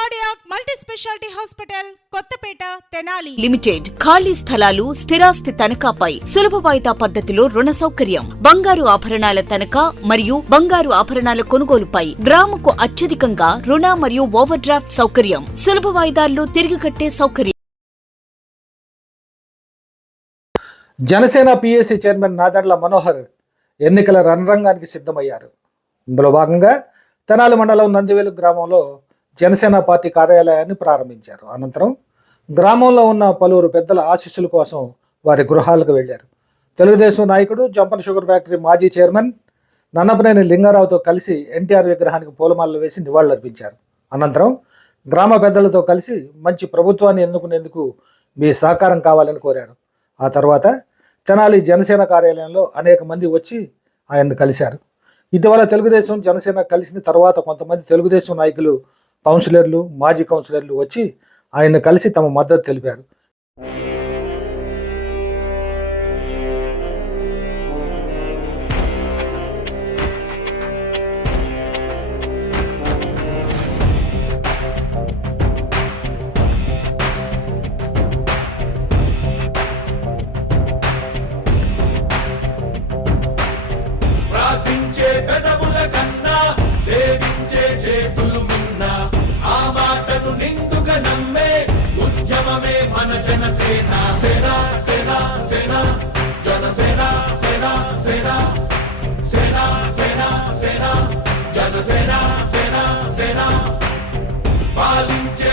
Cardiac multi speciality hospital Kothapeta Tenali. Limited ఖాళీ స్థలాలు స్థిరాస్తి తనఖాపై సులభ వాయిదా పద్ధతిలో రుణ సౌకర్యం. బంగారు ఆభరణాల తనఖా మరియు బంగారు ఆభరణాల కొనుగోలుపై గ్రాముకు అత్యధికంగా రుణ మరియు ఓవర్ డ్రాఫ్ట్ సౌకర్యం. సులభ వాయిదాల్లో తిరిగి కట్టే సౌకర్యం. జనసేన పిఎస్సి చైర్మన్ నాదెండ్ల మనోహర్ ఎన్నికల రణరంగానికి సిద్ధమయ్యారు. ఇందులో భాగంగా తెనాలి మండలం నందివేలు గ్రామంలో జనసేన పార్టీ కార్యాలయాన్ని ప్రారంభించారు. అనంతరం గ్రామంలో ఉన్న పలువురు పెద్దల ఆశీస్సుల కోసం వారి గృహాలకు వెళ్ళారు తెలుగుదేశం నాయకుడు జంపన్ షుగర్ ఫ్యాక్టరీ మాజీ చైర్మన్ నన్నపనేని లింగారావుతో కలిసి ఎన్టీఆర్ విగ్రహానికి పూలమాలలు వేసి నివాళులర్పించారు. అనంతరం గ్రామ పెద్దలతో కలిసి మంచి ప్రభుత్వాన్ని ఎన్నుకునేందుకు మీ సహకారం కావాలని కోరారు. ఆ తర్వాత తెనాలి జనసేన కార్యాలయంలో అనేక మంది వచ్చి ఆయన్ని కలిశారు. ఇటీవల తెలుగుదేశం జనసేన కలిసిన తర్వాత కొంతమంది తెలుగుదేశం నాయకులు కౌన్సిలర్లు మాజీ కౌన్సిలర్లు వచ్చి ఆయన కలిసి తమ మద్దతు తెలిపారు. ప్రార్థించే మన సేన సేన సేన జనసేన సేన సేన సేన సేన సేన జనసేన సేన సేన పాలించే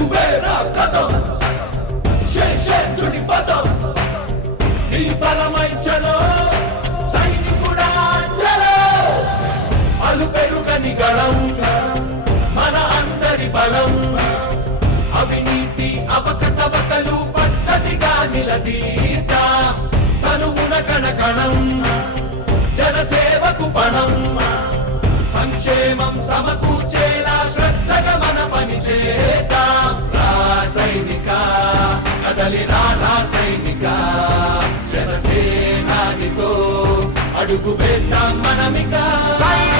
చెక్కువేరా కథం శేషేంద్రుడి పదం నీ బలమై చలో సైనికుడా చలో అలు పెరుగని గళం మన అందరి బలం అవినీతి అవకతవకలు పద్ధతిగా నిలదీత తనువున జనసేవకు పణం సంక్షేమం సమకూర్చేలా జనసేనానితో అడుగు వేద్దాం మనమిక. సైనా